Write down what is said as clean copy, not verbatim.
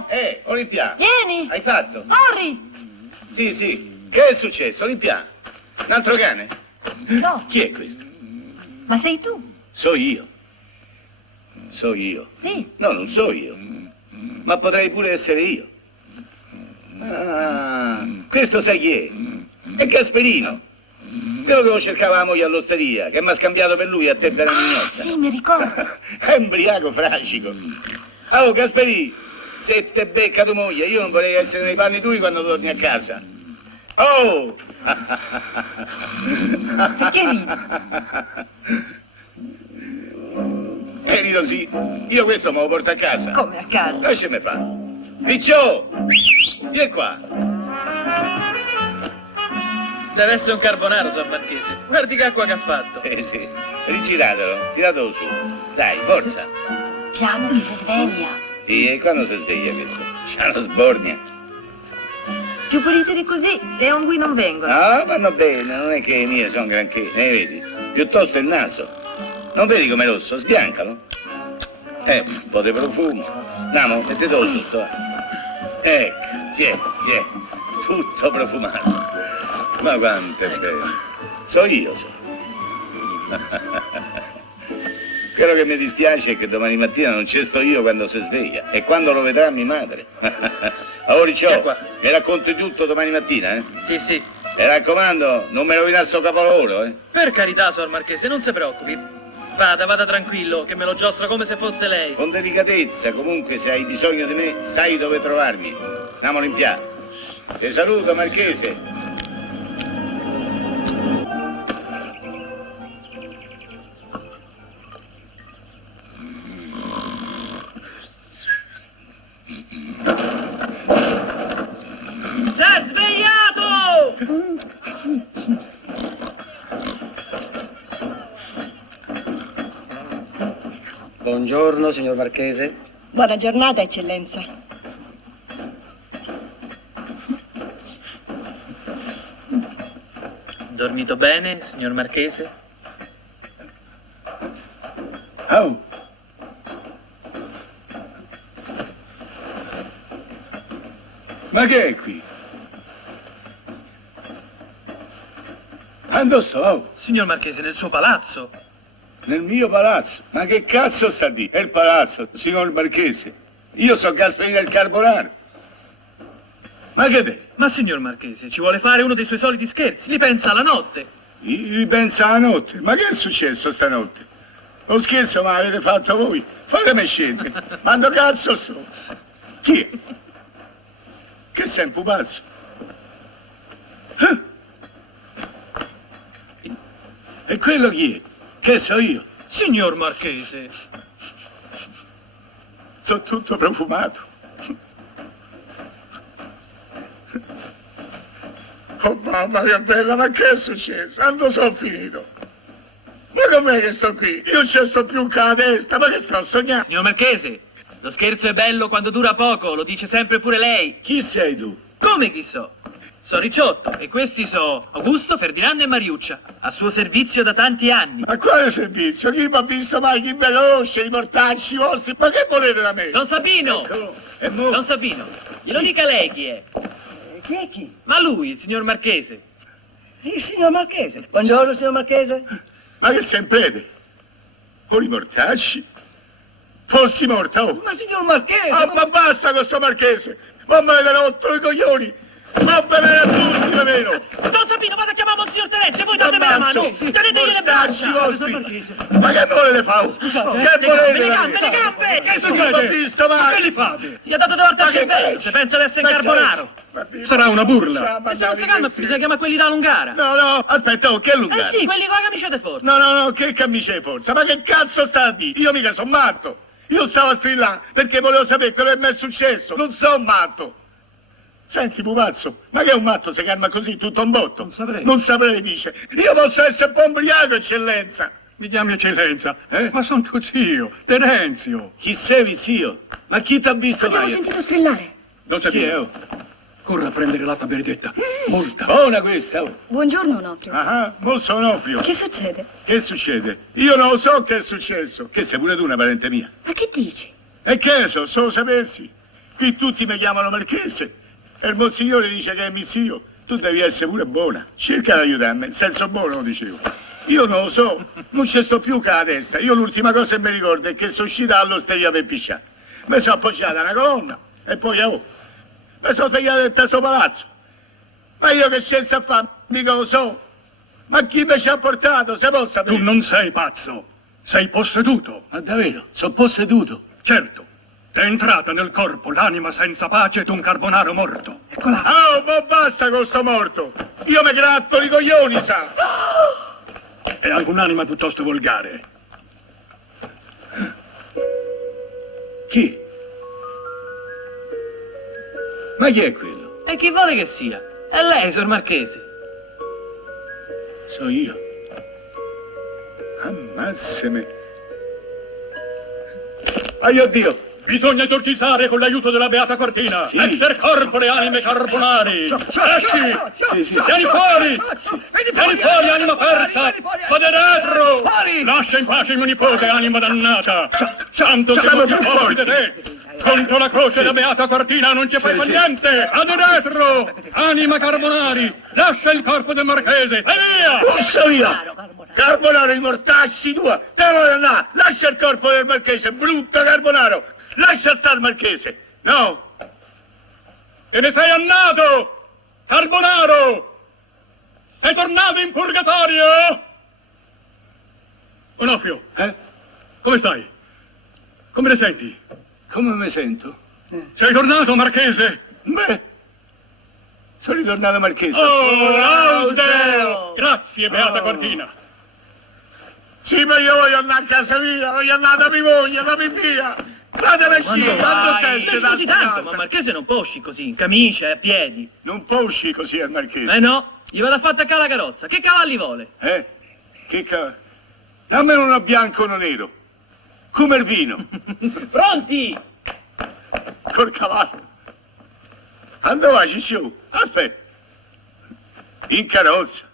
Silvio! Olimpia! Vieni! Hai fatto? Corri! Sì, sì. Che è successo, Olimpia? Un altro cane? No. Chi è questo? Ma sei tu? So io. So io. Sì. No, non so io. Ma potrei pure essere io. Ah, questo sai chi è? È Gasperino. Quello che lo cercavamo io all'osteria, che mi ha scambiato per lui a te per la mignotta. Sì, mi ricordo. È ubriaco fracico. Oh, Gasperì, se te becca tua moglie, io non vorrei essere nei panni tuoi quando torni a casa. Oh! Perché ridi? Rido sì. Io questo me lo porto a casa. Come a casa? Lasciami fare. Piccio! Vieni qua. Deve essere un carbonaro, Sor Marchese. Guardi che acqua che ha fatto. Sì, sì. Rigiratelo, tiratelo su. Dai, forza. Piano che si sveglia. Sì, e quando si sveglia questo? C'ha una sbornia. Più pulite di così, le unghi non vengono. No, vanno bene, non è che i miei sono granché, ne vedi? Piuttosto il naso. Non vedi com'è rosso? Sbiancalo. Un po' di profumo. Andiamo, mettetelo sotto. Ecco, tiè. Tutto profumato. Ma quanto è bello. So io, so. Quello che mi dispiace è che domani mattina non ci sto io quando si sveglia. E quando lo vedrà mia madre. Oh, Ricciò, mi racconti tutto domani mattina, eh? Sì, sì. Mi raccomando, non me rovinare sto capolavoro, eh? Per carità, Sor Marchese, non si preoccupi. Vada tranquillo, che me lo giostro come se fosse lei. Con delicatezza, comunque, se hai bisogno di me, sai dove trovarmi. Andiamo in piazza. Ti saluto, Marchese. S'è svegliato! Buongiorno, signor Marchese. Buona giornata, eccellenza. Dormito bene, signor Marchese? Oh! Ma che è qui? Quando sto? Oh, Signor Marchese, nel suo palazzo. nel mio palazzo. Ma che cazzo sta di? È il palazzo, signor Marchese. Io so Gasperino il Carbonaro. Ma che te? Ma signor Marchese, ci vuole fare uno dei suoi soliti scherzi. Li pensa alla notte. Io penso alla notte. Ma che è successo stanotte? Lo scherzo ma l'avete fatto voi. Fatemi scendere. Quando cazzo sto? Chi è? Che sei un pupazzo? E quello chi è? Che so io? Signor Marchese. Sono tutto profumato. Oh mamma che bella, ma che è successo? Quando sono finito? Ma com'è che sto qui? Io ci sto più che la testa, ma che sto sognando? Signor Marchese, lo scherzo è bello quando dura poco, lo dice sempre pure lei. Chi sei tu? Come chi so? So Ricciotto e questi so Augusto, Ferdinando e Mariuccia, a suo servizio da tanti anni. Ma quale servizio? Chi mi ha visto mai? Chi me conosce? I mortacci vostri? Ma che volete da me? Don Sabino! Eccolo. E mo? Don Sabino, glielo dica lei chi è. Chi è chi? Ma lui, il signor Marchese. Il signor Marchese. Buongiorno, signor Marchese. Ma che semprete? O i mortacci? Fossi morto, oh! Ma signor Marchese! Ma basta con sto Marchese! Ma mi avete rotto i coglioni! Ma venire a tutti, meno! Don Sabino, vada a chiamare Monsignor Terenzio e voi datemi la mano! Tenetegli le braccia! Ma che volete fare? Scusate, Che volete? le gambe! Che Non l'ho visto mai! Che li fate? Gli ha dato da volta al cervello, se pensa di essere in carbonaro! Sarà una burla! E se non si calma, bisogna chiamare quelli da Lungara! No, aspetta, oh, che lunga! Eh sì, quelli con la camicia di forza! No, che camicia di forza? Ma che cazzo sta a dire? Io mica sono matto! Io stavo a strillare perché volevo sapere quello che mi è successo! Non sono matto! Senti, pupazzo, ma che è un matto se calma così tutto un botto? Non saprei, dice. Io posso essere un po' ubriaco, eccellenza. Mi chiami eccellenza? Ma sono tuo zio, Terenzio. Chi sei, zio? Ma chi t'ha visto Abbiamo mai? sentito strillare. Non Chi è, sapere. oh? Corra a prendere l'acqua benedetta. Molta. Buona questa, oh. Buongiorno, Onofrio. Ah, molto Onofrio. Che succede? Che succede? Io non lo so che è successo. Che sei pure tu una parente mia. Ma che dici? E che so, solo sapessi. qui tutti mi chiamano Marchese. E il Monsignore dice che è mio zio. Tu devi essere pure buona. Cerca di aiutarmi, in senso buono lo dicevo. Io non lo so, non ci sto più con la testa. Io l'ultima cosa che mi ricordo è che sono uscita all'osteria per pisciare. Mi sono appoggiata a una colonna e poi mi sono svegliato nel terzo palazzo. Ma io che scelta a fare, mica lo so. Ma chi mi ci ha portato, se posso sapere? Tu non sei pazzo, sei posseduto. Ma davvero, sono posseduto. Certo, t'è entrata nel corpo l'anima senza pace d'un carbonaro morto. Oh, ma basta con sto morto. Io mi gratto i coglioni, sa. E alcun'anima piuttosto volgare. Chi? Ma chi è quello? E chi vuole che sia? È lei, Sor Marchese. So io. Ammazzami. Aio Dio. Bisogna esorcizzare con l'aiuto della Beata Cortina. Sì. Exter corpore anime carbonari. Esci! Sì. Vieni fuori! Vieni fuori, anima persa! Vade retro! Lascia in pace mio nipote, anima dannata! Santo che siamo non più fuori di te! Contro la croce della Beata Cortina non ci fai fa sì. niente! Vade retro! Anima carbonari! Lascia il corpo del Marchese! E via! Posso via! Carbonaro, i mortacci tua! Te lo devi andare! Lascia il corpo del Marchese, brutto Carbonaro! Lascia star Marchese! No! Te ne sei andato! Carbonaro! Sei tornato in purgatorio? Onofrio, come stai? Come ne senti? Come mi sento? Sei tornato, Marchese? Beh, sono ritornato Marchese. Oh, Laudeo! Grazie, Beata Cortina. Sì, ma io voglio andare a casa mia, voglio andare da mia moglie, da mia figlia. Fatemi uscire, quando sente da Scusi sta tanto, casa? ma Marchese non può uscire così, in camicia e a piedi. Non può uscire così il Marchese. No, gli vado a far attaccare la carrozza. Che cavalli vuole? Che cavolo? Dammi uno bianco o uno nero. Come il vino, Pronti? col cavallo. Dove vai, Ciccio? Aspetta. In carrozza.